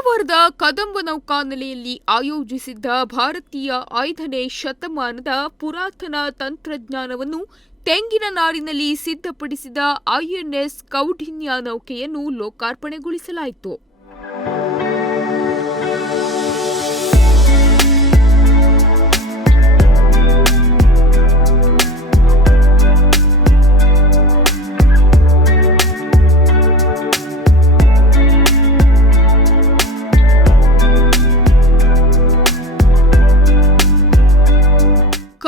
ಕಾರವಾರದ ಕದಂಬ ನೌಕಾನೆಲೆಯಲ್ಲಿ ಆಯೋಜಿಸಿದ್ದ ಭಾರತೀಯ ಐದನೇ ಶತಮಾನದ ಪುರಾತನ ತಂತ್ರಜ್ಞಾನವನ್ನು ತೆಂಗಿನ ನಾರಿನಲ್ಲಿ ಸಿದ್ಧಪಡಿಸಿದ ಐಎನ್ಎಸ್ ಕೌಢಿನ್ಯ ನೌಕೆಯನ್ನು ಲೋಕಾರ್ಪಣೆಗೊಳಿಸಲಾಯಿತು.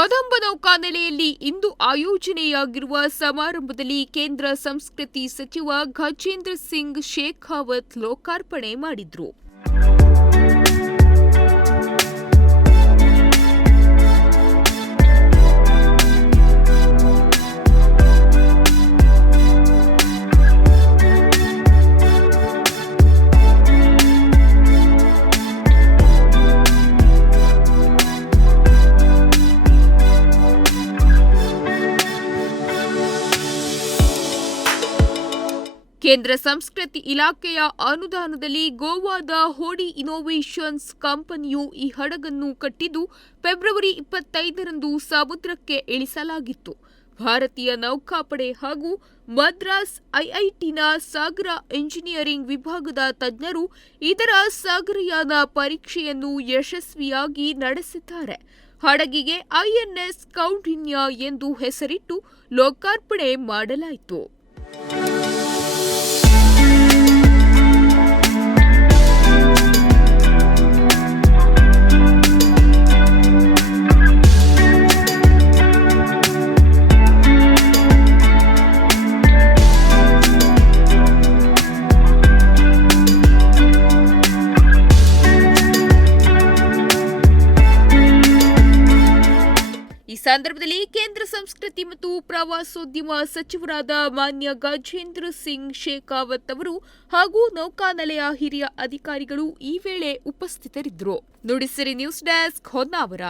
ಕದಂಬ ನೌಕಾನೆಲೆಯಲ್ಲಿ ಇಂದು ಆಯೋಜನೆಯಾಗಿರುವ ಸಮಾರಂಭದಲ್ಲಿ ಕೇಂದ್ರ ಸಂಸ್ಕೃತಿ ಸಚಿವ ಗಜೇಂದ್ರ ಸಿಂಗ್ ಶೇಖಾವತ್ ಲೋಕಾರ್ಪಣೆ ಮಾಡಿದ್ರು. ಕೇಂದ್ರ ಸಂಸ್ಕೃತಿ ಇಲಾಖೆಯ ಅನುದಾನದಲ್ಲಿ ಗೋವಾದ ಹೋಡಿ ಇನೋವೇಷನ್ಸ್ ಕಂಪನಿಯು ಈ ಹಡಗನ್ನು ಕಟ್ಟಿದ್ದು ಫೆಬ್ರವರಿ ಇಪ್ಪತ್ತೈದರಂದು ಸಮುದ್ರಕ್ಕೆ ಇಳಿಸಲಾಗಿತ್ತು. ಭಾರತೀಯ ನೌಕಾಪಡೆ ಹಾಗೂ ಮದ್ರಾಸ್ ಐಐಟಿನ ಸಾಗರ ಎಂಜಿನಿಯರಿಂಗ್ ವಿಭಾಗದ ತಜ್ಞರು ಇದರ ಸಾಗರಯಾನ ಪರೀಕ್ಷೆಯನ್ನು ಯಶಸ್ವಿಯಾಗಿ ನಡೆಸಿದ್ದಾರೆ. ಹಡಗಿಗೆ ಐಎನ್ಎಸ್ ಕೌಂಡಿನ್ಯ ಎಂದು ಹೆಸರಿಟ್ಟು ಲೋಕಾರ್ಪಣೆ ಮಾಡಲಾಯಿತು. ಸಂದರ್ಭದಲ್ಲಿ ಕೇಂದ್ರ ಸಂಸ್ಕೃತಿ ಮತ್ತು ಪ್ರವಾಸೋದ್ಯಮ ಸಚಿವರಾದ ಮಾನ್ಯ ಗಜೇಂದ್ರ ಸಿಂಗ್ ಶೇಖಾವತ್ ಅವರು ಹಾಗೂ ನೌಕಾನೆಲೆಯ ಹಿರಿಯ ಅಧಿಕಾರಿಗಳು ಈ ವೇಳೆ ಉಪಸ್ಥಿತರಿದ್ದರು. Nudisiri news desk Honnavar.